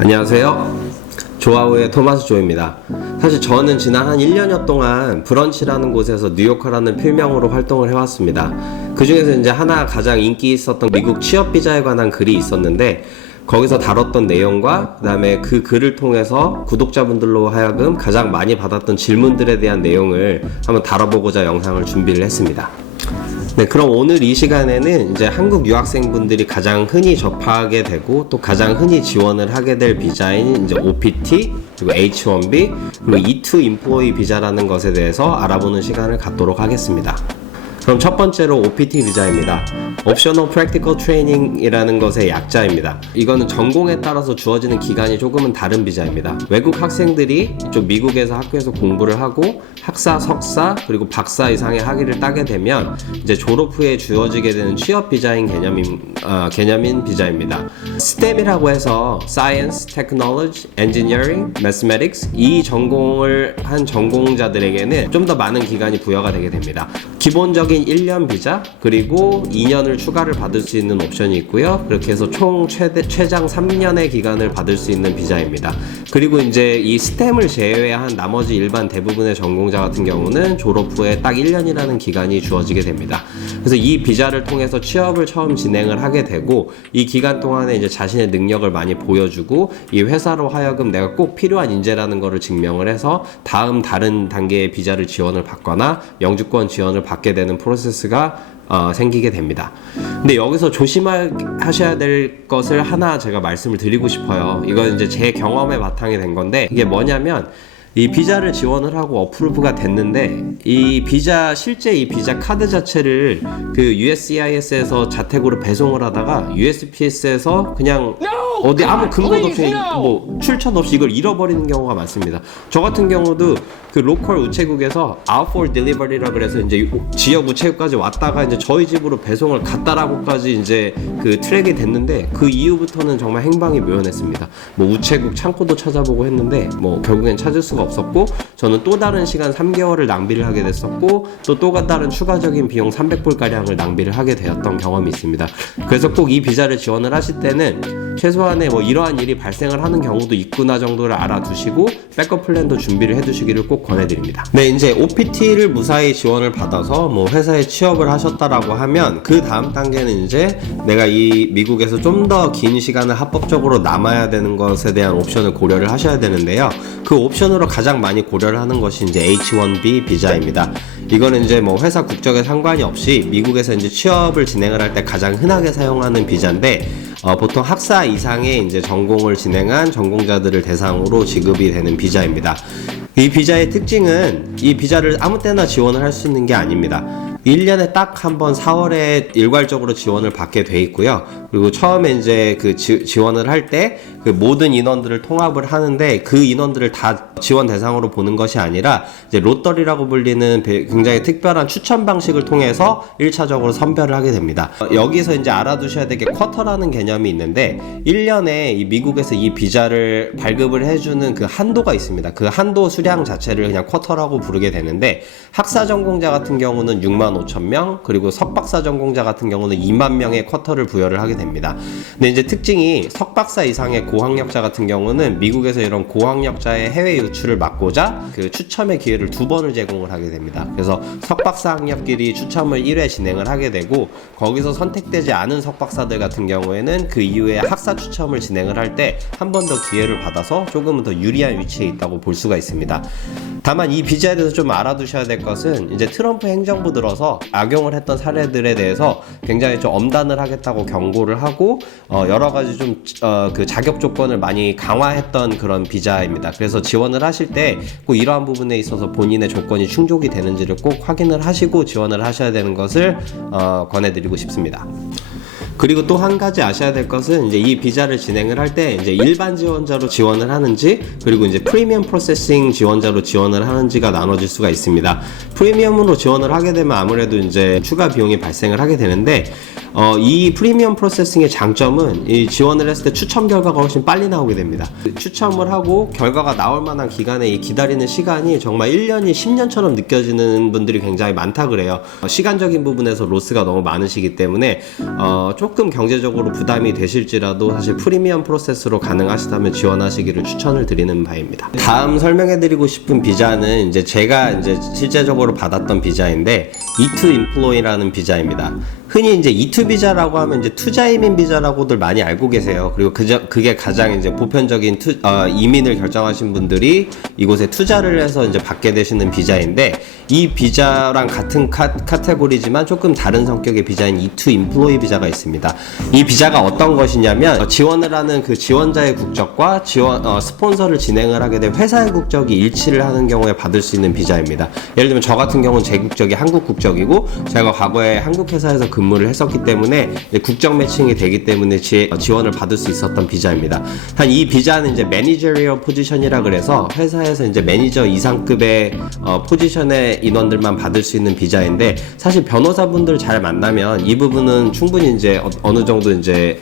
안녕하세요. 조아우의 토마스 조입니다. 사실 저는 지난 한 1년여 동안 브런치라는 곳에서 뉴요커라는 필명으로 활동을 해왔습니다. 그 중에서 이제 하나 가장 인기 있었던 미국 취업 비자에 관한 글이 있었는데, 거기서 다뤘던 내용과 그 다음에 그 글을 통해서 구독자분들로 하여금 가장 많이 받았던 질문들에 대한 내용을 한번 다뤄보고자 영상을 준비를 했습니다. 네, 그럼 오늘 이 시간에는 이제 한국 유학생분들이 가장 흔히 접하게 되고 또 가장 흔히 지원을 하게 될 비자인 이제 OPT, 그리고 H-1B, 그리고 E-2 인플로이 비자라는 것에 대해서 알아보는 시간을 갖도록 하겠습니다. 그럼 첫 번째로 OPT 비자입니다. Optional Practical Training이라는 것의 약자입니다. 이거는 전공에 따라서 주어지는 기간이 조금은 다른 비자입니다. 외국 학생들이 좀 미국에서 학교에서 공부를 하고 학사, 석사, 그리고 박사 이상의 학위를 따게 되면 이제 졸업 후에 주어지게 되는 취업 비자인 개념인 비자입니다. STEM이라고 해서 Science, Technology, Engineering, Mathematics 이 전공을 한 전공자들에게는 좀 더 많은 기간이 부여가 되게 됩니다. 기본적인 1년 비자, 그리고 2년을 추가를 받을 수 있는 옵션이 있고요. 그렇게 해서 총 최장 3년의 기간을 받을 수 있는 비자입니다. 그리고 이제 이 스템을 제외한 나머지 일반 대부분의 전공자 같은 경우는 졸업 후에 딱 1년이라는 기간이 주어지게 됩니다. 그래서 이 비자를 통해서 취업을 처음 진행을 하게 되고, 이 기간 동안에 이제 자신의 능력을 많이 보여주고 이 회사로 하여금 내가 꼭 필요한 인재라는 것을 증명을 해서 다른 단계의 비자를 지원을 받거나 영주권 지원을 받게 되는 프로세스가 생기게 됩니다. 근데 여기서 조심하셔야 될 것을 하나 제가 말씀을 드리고 싶어요. 이건 이제 제 경험에 바탕이 된 건데, 이게 뭐냐면 이 비자를 지원을 하고 어프로브가 됐는데 실제 이 비자 카드 자체를 그 USCIS에서 자택으로 배송을 하다가 USPS에서 그냥 어디 아무 근거도 없이 뭐 출처 없이 이걸 잃어버리는 경우가 많습니다. 저 같은 경우도 그 로컬 우체국에서 out for delivery라 그래서 이제 지역 우체국까지 왔다가 이제 저희 집으로 배송을 갔다라고까지 이제 그 트랙이 됐는데, 그 이후부터는 정말 행방이 묘연했습니다. 뭐 우체국 창고도 찾아보고 했는데 뭐 결국엔 찾을 수가 없었고, 저는 또 다른 시간 3개월을 낭비를 하게 됐었고, 또 다른 추가적인 비용 300불가량을 낭비를 하게 되었던 경험이 있습니다. 그래서 꼭 이 비자를 지원을 하실 때는 최소한의 뭐 이러한 일이 발생을 하는 경우도 있구나 정도를 알아두시고 백업 플랜도 준비를 해두시기를 꼭 권해드립니다. 네, 이제 OPT를 무사히 지원을 받아서 뭐 회사에 취업을 하셨다라고 하면 그 다음 단계는 이제 내가 이 미국에서 좀 더 긴 시간을 합법적으로 남아야 되는 것에 대한 옵션을 고려를 하셔야 되는데요. 그 옵션으로 가장 많이 고려를 하는 것이 이제 H-1B 비자입니다. 이거는 이제 뭐 회사 국적에 상관이 없이 미국에서 이제 취업을 진행을 할 때 가장 흔하게 사용하는 비자인데, 보통 학사 이상의 이제 전공을 진행한 전공자들을 대상으로 지급이 되는 비자입니다. 이 비자의 특징은 이 비자를 아무 때나 지원을 할 수 있는 게 아닙니다. 1년에 딱 한 번 4월에 일괄적으로 지원을 받게 돼 있고요. 그리고 처음에 이제 그 지원을 할 때 그 모든 인원들을 통합을 하는데, 그 인원들을 다 지원 대상으로 보는 것이 아니라 이제 로터리라고 불리는 굉장히 특별한 추천 방식을 통해서 1차적으로 선별을 하게 됩니다. 여기서 이제 알아두셔야 될 게 쿼터라는 개념이 있는데, 1년에 이 미국에서 이 비자를 발급을 해주는 그 한도가 있습니다. 그 한도 수량 자체를 그냥 쿼터라고 부르게 되는데, 학사 전공자 같은 경우는 65,000명, 그리고 석박사 전공자 같은 경우는 2만 명의 쿼터를 부여를 하게 됩니다. 근데 이제 특징이 석박사 이상의 고학력자 같은 경우는 미국에서 이런 고학력자의 해외 유출을 막고자 그 추첨의 기회를 2번을 제공을 하게 됩니다. 그래서 석박사 학력끼리 추첨을 1회 진행을 하게 되고, 거기서 선택되지 않은 석박사들 같은 경우에는 그 이후에 학사 추첨을 진행을 할 때 한 번 더 기회를 받아서 조금은 더 유리한 위치에 있다고 볼 수가 있습니다. 다만 이 비자에 대해서 좀 알아두셔야 될 것은, 이제 트럼프 행정부 들어서 악용을 했던 사례들에 대해서 굉장히 좀 엄단을 하겠다고 경고를 하고 여러 가지 좀 그 자격 조건을 많이 강화했던 그런 비자입니다. 그래서 지원을 하실 때 꼭 이러한 부분에 있어서 본인의 조건이 충족이 되는지를 꼭 확인을 하시고 지원을 하셔야 되는 것을 권해드리고 싶습니다. 그리고 또 한 가지 아셔야 될 것은, 이제 이 비자를 진행을 할 때 이제 일반 지원자로 지원을 하는지, 그리고 이제 프리미엄 프로세싱 지원자로 지원을 하는지가 나눠질 수가 있습니다. 프리미엄으로 지원을 하게 되면 아무래도 이제 추가 비용이 발생을 하게 되는데, 이 프리미엄 프로세싱의 장점은 이 지원을 했을 때 추첨 결과가 훨씬 빨리 나오게 됩니다. 추첨을 하고 결과가 나올 만한 기간에 이 기다리는 시간이 정말 1년이 10년처럼 느껴지는 분들이 굉장히 많다 그래요. 시간적인 부분에서 로스가 너무 많으시기 때문에 조금 경제적으로 부담이 되실지라도 사실 프리미엄 프로세스로 가능하시다면 지원하시기를 추천을 드리는 바입니다. 다음 설명해드리고 싶은 비자는 이제 제가 이제 실제적으로 받았던 비자인데 E2 Employee라는 비자입니다. 흔히 이제 E2 비자라고 하면 이제 투자이민 비자라고들 많이 알고 계세요. 그리고 그게 가장 이제 보편적인 이민을 결정하신 분들이 이곳에 투자를 해서 이제 받게 되시는 비자인데, 이 비자랑 같은 카테고리지만 조금 다른 성격의 비자인 E2 Employee 비자가 있습니다. 이 비자가 어떤 것이냐면 지원을 하는 그 지원자의 국적과 스폰서를 진행을 하게 된 회사의 국적이 일치를 하는 경우에 받을 수 있는 비자입니다. 예를 들면 저 같은 경우는 제 국적이 한국 국적이고 제가 과거에 한국 회사에서 근무를 했었기 때문에 국적 매칭이 되기 때문에 지원을 받을 수 있었던 비자입니다. 단 이 비자는 이제 매니저리얼 포지션이라 그래서 회사에서 이제 매니저 이상급의 포지션의 인원들만 받을 수 있는 비자인데, 사실 변호사분들 잘 만나면 이 부분은 충분히 이제 어느 정도 이제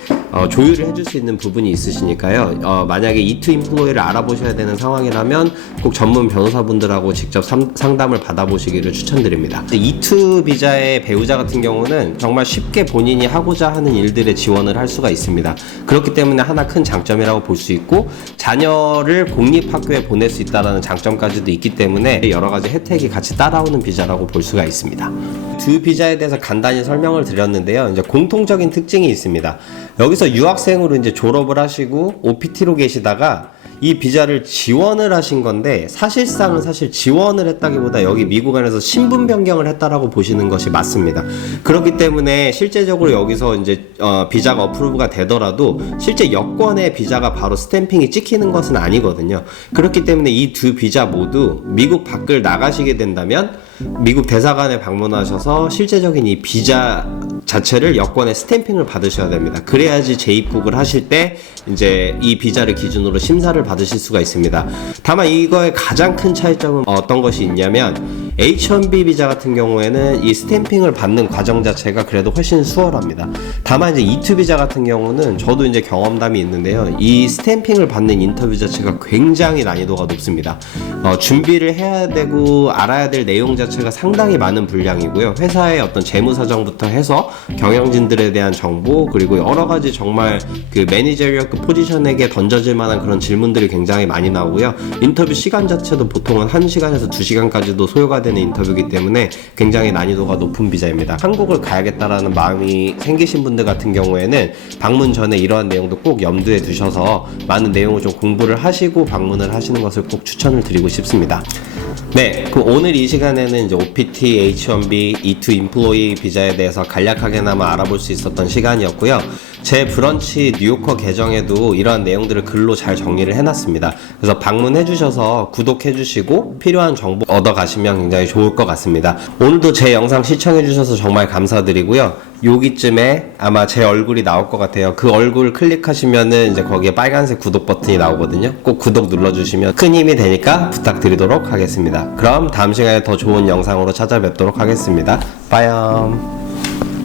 조율을 해줄 수 있는 부분이 있으시니까요. 만약에 E2 인플로이를 알아보셔야 되는 상황이라면 꼭 전문 변호사분들하고 직접 상담을 받아보시기를 추천드립니다. E2 비자의 배우자 같은 경우는 정말 쉽게 본인이 하고자 하는 일들에 지원을 할 수가 있습니다. 그렇기 때문에 하나 큰 장점이라고 볼 수 있고, 자녀를 공립학교에 보낼 수 있다는 장점까지도 있기 때문에 여러 가지 혜택이 같이 따라오는 비자라고 볼 수가 있습니다. 두 비자에 대해서 간단히 설명을 드렸는데요. 이제 공통적인 특징이 있습니다. 여기서 유학생으로 이제 졸업을 하시고 OPT로 계시다가 이 비자를 지원을 하신 건데, 사실상은 사실 지원을 했다기보다 여기 미국 안에서 신분 변경을 했다라고 보시는 것이 맞습니다. 그렇기 때문에 실제적으로 여기서 이제 비자가 어프로브가 되더라도 실제 여권에 비자가 바로 스탬핑이 찍히는 것은 아니거든요. 그렇기 때문에 이 두 비자 모두 미국 밖을 나가시게 된다면 미국 대사관에 방문하셔서 실제적인 이 비자 자체를 여권에 스탬핑을 받으셔야 됩니다. 그래야지 재입국을 하실 때 이제 이 비자를 기준으로 심사를 받으실 수가 있습니다. 다만 이거의 가장 큰 차이점은 어떤 것이 있냐면, H-1B 비자 같은 경우에는 이 스탬핑을 받는 과정 자체가 그래도 훨씬 수월합니다. 다만 이제 E2 비자 같은 경우는 저도 이제 경험담이 있는데요. 이 스탬핑을 받는 인터뷰 자체가 굉장히 난이도가 높습니다. 준비를 해야 되고 알아야 될 내용 자체가 상당히 많은 분량이고요. 회사의 어떤 재무 사정부터 해서 경영진들에 대한 정보, 그리고 여러 가지 정말 그 매니저리얼급 포지션에게 던져질 만한 그런 질문들이 굉장히 많이 나오고요. 인터뷰 시간 자체도 보통은 1시간에서 2시간까지도 소요가 되는 인터뷰이기 때문에 굉장히 난이도가 높은 비자입니다. 한국을 가야겠다라는 마음이 생기신 분들 같은 경우에는 방문 전에 이러한 내용도 꼭 염두에 두셔서 많은 내용을 좀 공부를 하시고 방문을 하시는 것을 꼭 추천을 드리고 싶습니다. 네, 오늘 이 시간에는 이제 OPT, H-1B, E2 Employee 비자에 대해서 간략하게나마 알아볼 수 있었던 시간이었고요. 제 브런치 뉴요커 계정에도 이러한 내용들을 글로 잘 정리를 해놨습니다. 그래서 방문해주셔서 구독해주시고 필요한 정보 얻어가시면 굉장히 좋을 것 같습니다. 오늘도 제 영상 시청해주셔서 정말 감사드리고요. 여기쯤에 아마 제 얼굴이 나올 것 같아요. 그 얼굴 클릭하시면은 이제 거기에 빨간색 구독 버튼이 나오거든요. 꼭 구독 눌러주시면 큰 힘이 되니까 부탁드리도록 하겠습니다. 그럼 다음 시간에 더 좋은 영상으로 찾아뵙도록 하겠습니다. 빠염.